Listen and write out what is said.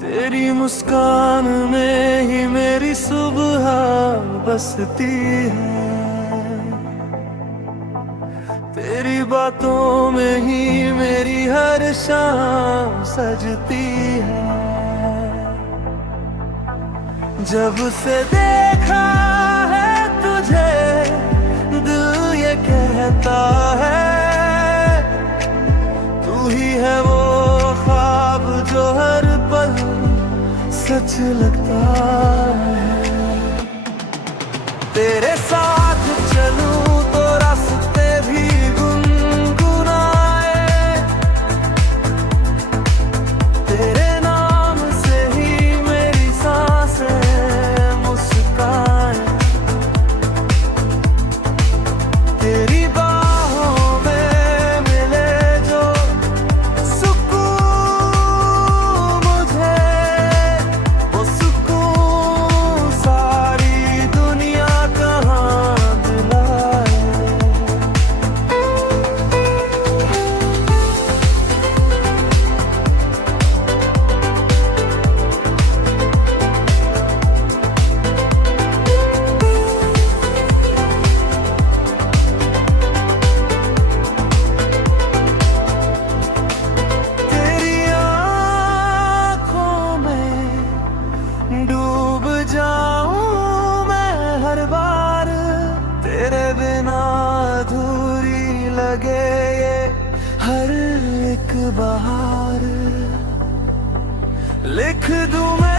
तेरी मुस्कान में ही मेरी सुबह बसती है, तेरी बातों में ही मेरी हर शाम सजती है। जब से देखा है तुझे दिल ये कहता है, तू ही है वो ख्वाब जो हर पल सच लगता है। तेरे साथ चलूं तो रास्ते भी गुनगुनाए, तेरे नाम से ही मेरी सांसें मुस्काए। तेरी बाहों में मिले जो सुकून मुझे, वो सुकून सारी दुनिया कहाँ दिलाए। तेरी आँखों में डूब जाऊं मैं हर बार, तेरे बिना अधूरी लगे ये हर एक बहार। लिख दूं मैं